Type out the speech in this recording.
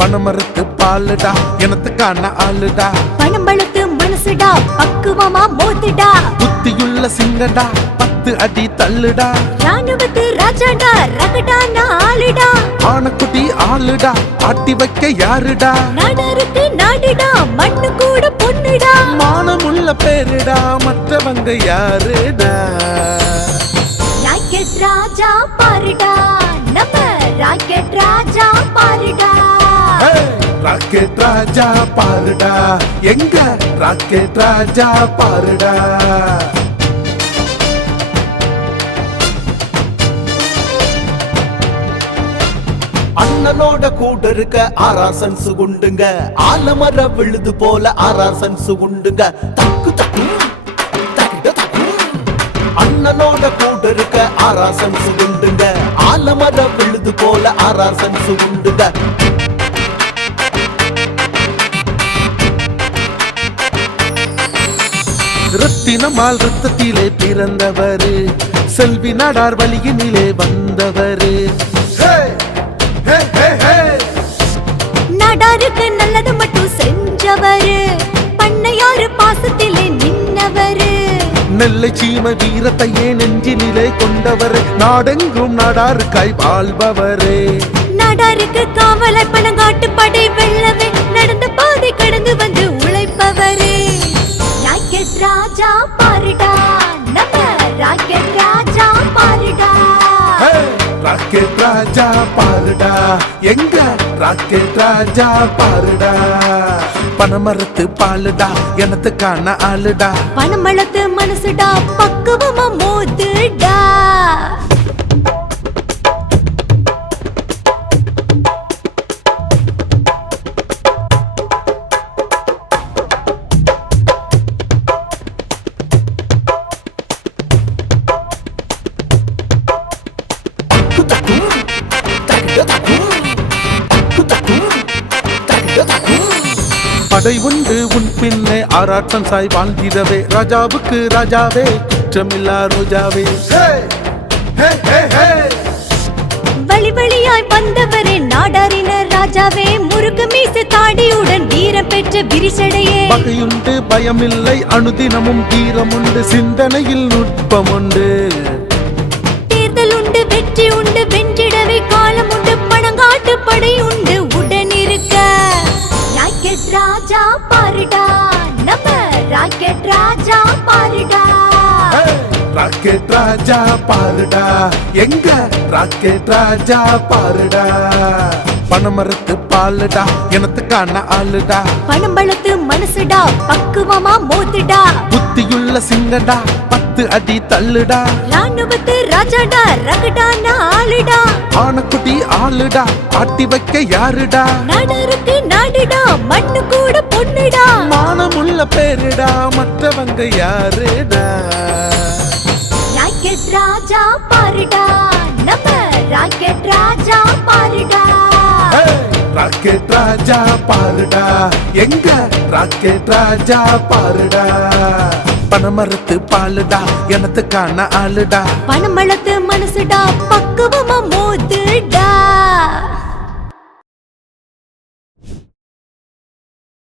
பணமரத்து பாலுடா எனத்துக்கான ஆளுடா பணம்பழுத்து மனசுடா பக்குவமா மோதுடா புத்தியுள்ள சிங்கடா 10 அடி தள்ளுடா ராணுவத்து ராஜாடா ரகடான ஆளுடா ஆனக்குட்டி ஆளுடா ஆட்டி வைக்க யாருடா நாடருக்கு நாடுடா மண்ணு கூட பொண்ணுடா மானமுள்ள பேருடா மற்றவங்க யாருடா ராக்கெட் ராஜா பாருடா நம்ம ராக்கெட் ராஜா பாருடா ராக்கெட் ராஜா பாருடா எங்க ராக்கெட் ராஜா பாருடா அண்ணனோட கூட இருக்க ஆராசன்ஸ் குண்டுங்க ஆலமர விழுது போல ஆராசன்ஸ் குண்டுங்க தக்கு தக்கு தக்கிட்ட தக்கு அண்ணனோட கூட இருக்க ஆராசன்ஸ் குண்டுங்க ஆலமர விழுது போல ஆராசன்ஸ் குண்டுங்க ரத்தினமால் ரத்தத்திலே பிறந்தவரு செல்வி நாடார் வழியினிலே வந்தவரு நாடாருக்கு நல்லது மட்டும் செஞ்சவரு பண்ணையாரு பாசத்திலே நின்னவரு நெல்லை சீம வீரத்தையே நெஞ்சினிலே கொண்டவர் நாடெங்கும் நாடாருக்காய் வாழ்பவரே நாடாருக்கு காவலை பணங்காட்டு படை வெள்ளவே நடந்த பாதை கடந்து வந்து உழைப்பவரே ராக்கெட் ராஜா பாருடா நம்ம ராக்கெட் ராஜா பாருடா ராக்கெட் ராஜா பாருடா எங்க ராக்கெட் ராஜா பாருடா பணமரத்து பாலுடா எனத்துக்கான ஆளுடா பணமளத்து மனசுடா பக்குவமா மோதுடா படை உண்டு உன் பின்னே ஆராட்டம் சாய் வாழ்ந்திடவே ராஜாவுக்கு ராஜாவே குற்றமில்லா ரோஜாவே வழி வழியாய் வந்தவரே நாடாரின ராஜாவே முருக மீச தாடியுடன் வீரம் பெற்ற விரிசடையே பகையுண்டு பயமில்லை அனுதினமும் தீரமுண்டு சிந்தனையில் நுட்பமுண்டு தேர்தல் உண்டு வெற்றி உண்டு வென்றிடவே காலம் உண்டு பணங்காட்டு படை உண்டு உடன் இருக்க ராக்கெட் ராஜா பாருடா நம்ம ராக்கெட் ராஜா பாருடா ராக்கெட் ராஜா பாருடா எங்க ராக்கெட் ராஜா பாருடா பணமரத்து பாலுடா எனத்துக்கான ஆளுடா பணம்பழுத்து மனசுடா பக்குவமா மோதுடா புத்தியுள்ள சிங்கடா 10 அடி தள்ளுடா ராணுவத்து ராஜாடா ரகடான ஆளுடா ஆனக்குட்டி ஆளுடா ஆட்டி வைக்க யாருடா நாடருக்கு நாடுடா மண்ணு கூட பொண்ணுடா மானமுள்ள பேருடா மற்றவங்க யாருடா ராக்கெட் ராஜா பாருடா நம்ம ராக்கெட் ராஜா பாருடா ராக்கெட் ராஜா பாருடா எங்க ராக்கெட் ராஜா பாருடா பணமரத்து பாலுடா எனத்துக்கான ஆளுடா பணமளத்து மனசுடா பக்குவமா மோது